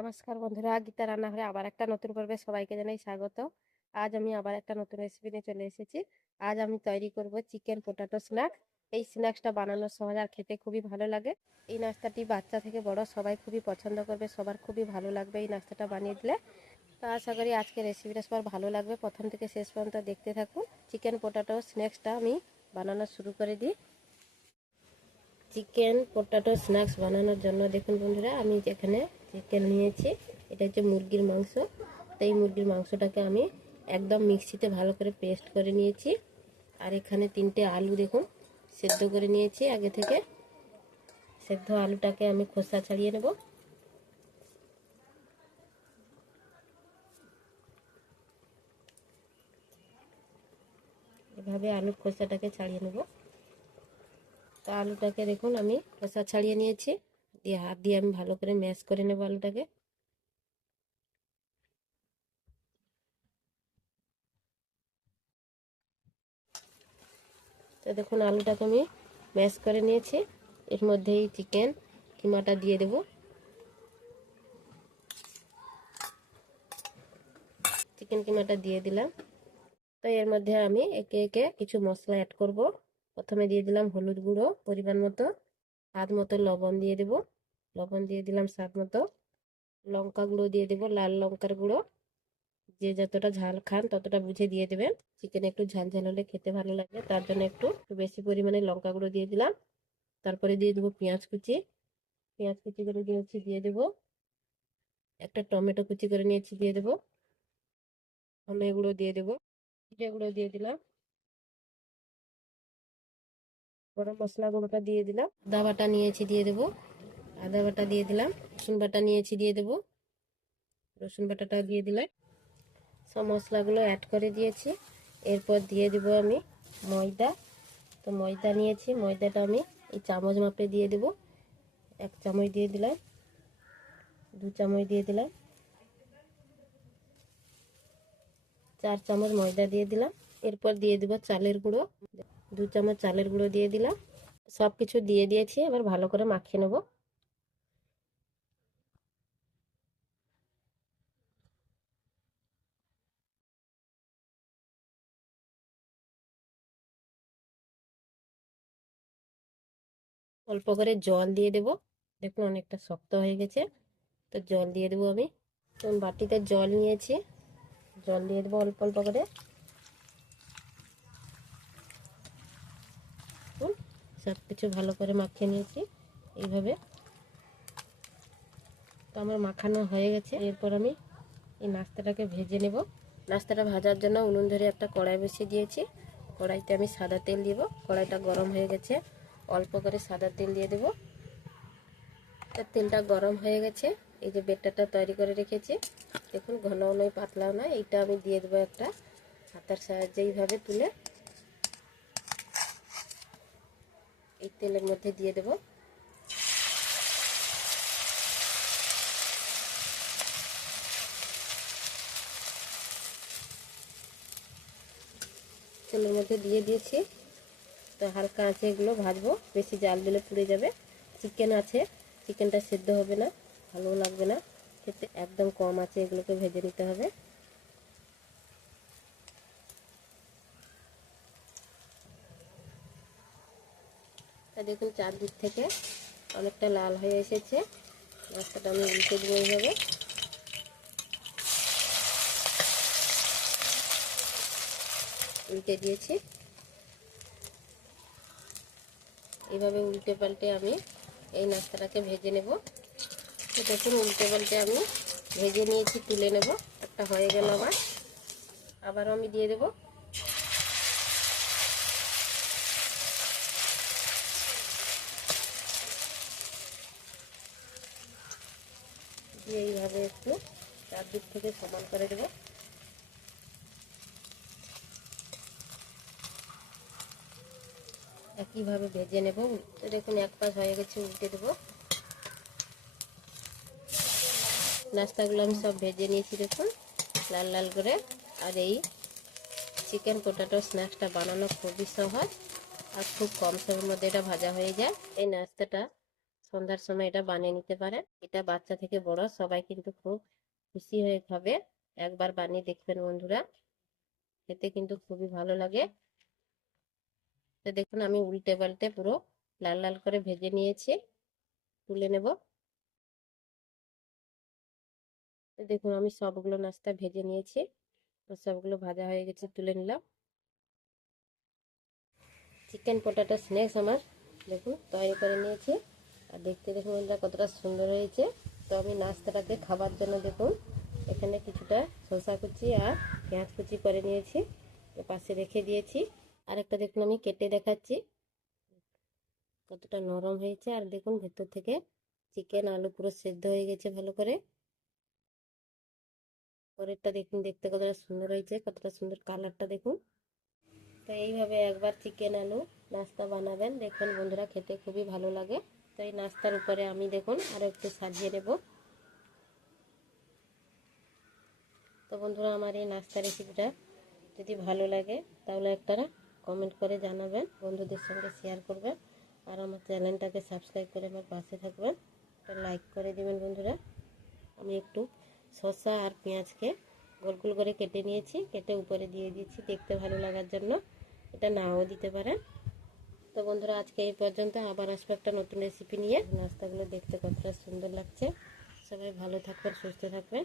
নমস্কার বন্ধুরা, গীতা রান্নাঘরে আবার একটা নতুন পর্বে সবাইকে জানাই স্বাগত। আজ আমি আবার একটা নতুন রেসিপি নিয়ে চলে এসেছি। আজ আমি তৈরি করব চিকেন পোটাটো স্ন্যাক্স। এই স্ন্যাক্সটা বানানো সহজ আর খেতে খুবই ভালো লাগে। এই নাস্তাটি বাচ্চা থেকে বড় সবাই খুবই পছন্দ করবে, সবার খুবই ভালো লাগবে এই নাস্তাটা বানিয়ে দিলে। তো আশা করি আজকের রেসিপিটা সবার ভালো লাগবে, প্রথম থেকে শেষ পর্যন্ত দেখতে থাকুন। চিকেন পোটাটো স্ন্যাক্সটা আমি বানানো শুরু করে দিই। চিকেন পোটাটো স্ন্যাক্স বানানোর জন্য দেখুন বন্ধুরা, আমি যেখানে চিকেন নিয়েছি এটা হচ্ছে মুরগির মাংস। তো এই মুরগির মাংসটাকে আমি একদম মিক্সিতে ভালো করে পেস্ট করে নিয়েছি। আর এখানে 3টে আলু দেখুন সেদ্ধ করে নিয়েছি আগে থেকে। সেদ্ধ আলুটাকে আমি খোসা ছাড়িয়ে নেব। এভাবে আলুর খোসাটাকে ছাড়িয়ে নেব। তো আলুটাকে দেখুন আমি খোসা ছাড়িয়ে নিয়েছি, দিয়ে হাত দিয়ে আমি ভালো করে ম্যাশ করে নেব আলুটাকে। তো দেখুন আলুটাকে আমি ম্যাশ করে নিয়েছি। এর মধ্যে এই চিকেন কিমাটা দিয়ে দেব। চিকেন কিমাটা দিয়ে দিলাম। তো এর মধ্যে আমি একে একে কিছু মশলা অ্যাড করব। প্রথমে দিয়ে দিলাম হলুদ গুঁড়ো পরিমাণ মতো, স্বাদ মতো লবণ দিয়ে দেব। লবণ দিয়ে দিলাম স্বাদ মতো। লঙ্কা গুঁড়ো দিয়ে দেব, লাল লঙ্কার গুঁড়ো। যে যতটা ঝাল খান ততটা বুঝে দিয়ে দেবেন। চিকেন একটু ঝাল ঝাল হলে খেতে ভালো লাগে, তার জন্য একটু বেশি পরিমাণে লঙ্কা গুঁড়ো দিয়ে দিলাম। তারপরে দিয়ে দেবো পেঁয়াজ কুচি। পেঁয়াজ কুচি করে দিয়েছি, দিয়ে দেবো একটা টমেটো কুচি করে নিয়েছি, দিয়ে দেবো। ধনে গুঁড়ো দিয়ে দেবো, জিরে গুঁড়ো দিয়ে দিলাম, গরম মশলা গুঁড়োটা দিয়ে দিলাম। আদা বাটা নিয়েছি দিয়ে দেবো, আদা বাটা দিয়ে দিলাম। রসুন বাটা নিয়েছি দিয়ে দেবো, রসুন বাটাটা দিয়ে দিলাম। সব মশলাগুলো অ্যাড করে দিয়েছি। এরপর দিয়ে দেব আমি ময়দা। তো ময়দা নিয়েছি, ময়দাটা আমি এই চামচ মাপে দিয়ে দেব। 1 চামচ দিয়ে দিলাম, 2 চামচ দিয়ে দিলাম, 4 চামচ ময়দা দিয়ে দিলাম। এরপর দিয়ে দেব চালের গুঁড়ো, 2 চামচ চালের গুঁড়ো দিয়ে দিলাম। সব কিছু দিয়ে দিয়েছি, এবার ভালো করে মাখিয়ে নেব। অল্প করে জল দিয়ে দেব। দেখুন অনেকটা শক্ত হয়ে গেছে, তো জল দিয়ে দেবো আমি। তো বাটিতে জল নিয়েছি, জল দিয়ে দেবো অল্প অল্প করে। সব কিছু ভালো করে মাখিয়ে নিয়েছি এইভাবে। তো আমার মাখানো হয়ে গেছে। এরপর আমি এই নাস্তাটাকে ভেজে নেব। নাস্তাটা ভাজার জন্য উনুন ধরে একটা কড়াই বসিয়ে দিয়েছি। কড়াইতে আমি সাদা তেল দিব। কড়াইটা গরম হয়ে গেছে, অল্প করে সাদা তেল দিয়ে দেব। তেলটা গরম হয়ে গেছে। এই যে বেটারটা তৈরি করে রেখেছি, দেখুন ঘনও নয় পাতলাও নয়, এইটা আমি দিয়ে দেবো একটা হাতার সাহায্যে এইভাবে তুলে এই তেলের মধ্যে দিয়ে দেব। তেলের মধ্যে দিয়ে দিয়েছি। তো হালকা আছে এগুলো ভাজবো, বেশি জাল দিলে পুড়ে যাবে। চিকেন আছে, চিকেনটা সেদ্ধ হবে না, ভালো লাগবে না খেতে। একদম কম আছে এগুলোকে ভেজে নিতে হবে। তা দেখুন চারদিক থেকে অনেকটা লাল হয়ে এসেছে। নাস্তাটা আমি উল্টে দেবো এইভাবে। উল্টে দিয়েছি। এইভাবে উল্টে পাল্টে আমি এই নাস্তাটাকে ভেজে নেব। তো দেখুন উল্টে পাল্টে আমি ভেজে নিয়েছি, তুলে নেব। একটা হয়ে গেল আবার, আবারও আমি দিয়ে দেব। দিয়ে এইভাবে একটু চারদিক থেকে সমান করে দেব। একইভাবে ভেজে নেব। তো দেখুন এক পাশ হয়ে গেছে, উল্টে দেব। নাস্তাগুলো আমি সব ভেজে নিয়েছি দেখুন লাল লাল করে। আর এই চিকেন পোটাটো স্ন্যাক্সটা বানানো খুবই সহজ আর খুব কম সময়ের মধ্যে এটা ভাজা হয়ে যায়। এই নাস্তাটা সন্ধ্যার সময় এটা বানিয়ে নিতে পারেন। এটা বাচ্চা থেকে বড় সবাই কিন্তু খুব খুশি হয়ে খাবে। একবার বানিয়ে দেখবেন বন্ধুরা, খেতে কিন্তু খুবই ভালো লাগে। তো দেখুন আমি উল্টে পাল্টে পুরো লাল লাল করে ভেজে নিয়েছি, তুলে নেব। তো দেখুন আমি সবগুলো নাস্তা ভেজে নিয়েছি, তো সবগুলো ভাজা হয়ে গেছে, তুলে নিলাম। চিকেন পটাটো স্ন্যাক্স আমার দেখুন তৈরি করে নিয়েছি। আর দেখতে দেখুন বন্ধুরা কতটা সুন্দর হয়েছে। তো আমি নাস্তাটাকে খাবার জন্য দেখুন এখানে কিছুটা শসা কুচি আর পেঁয়াজ কুচি করে নিয়েছি, পাশে রেখে দিয়েছি। আর একটা দেখুন আমি কেটে দেখাচ্ছি কতটা নরম হয়েছে। আর দেখুন ভেতর থেকে চিকেন আলু পুরো সেদ্ধ হয়ে গেছে ভালো করে। পরেরটা দেখুন দেখতে কতটা সুন্দর হয়েছে, কতটা সুন্দর কালারটা দেখুন। তো এইভাবে একবার চিকেন আলু নাস্তা বানাবেন, দেখবেন বন্ধুরা খেতে খুবই ভালো লাগে। তো এই নাস্তার উপরে আমি দেখুন আরও একটু সাজিয়ে নেব। তো বন্ধুরা আমার এই নাস্তা রেসিপিটা যদি ভালো লাগে তাহলে একটা কমেন্ট করে জানাবেন, বন্ধুদের সঙ্গে শেয়ার করবেন, আর আমার চ্যানেলটাকে সাবস্ক্রাইব করে আমার পাশে থাকবেন, একটা লাইক করে দেবেন বন্ধুরা। আমি একটু শসা আর পেঁয়াজকে গোল গোল করে কেটে নিয়েছি, কেটে উপরে দিয়ে দিয়েছি দেখতে ভালো লাগার জন্য, এটা নাও দিতে পারেন। তো বন্ধুরা আজকে এই পর্যন্ত, আবার আসবো একটা নতুন রেসিপি নিয়ে। নাস্তাগুলো দেখতে কতটা সুন্দর লাগছে। সবাই ভালো থাকবেন, সুস্থ থাকবেন।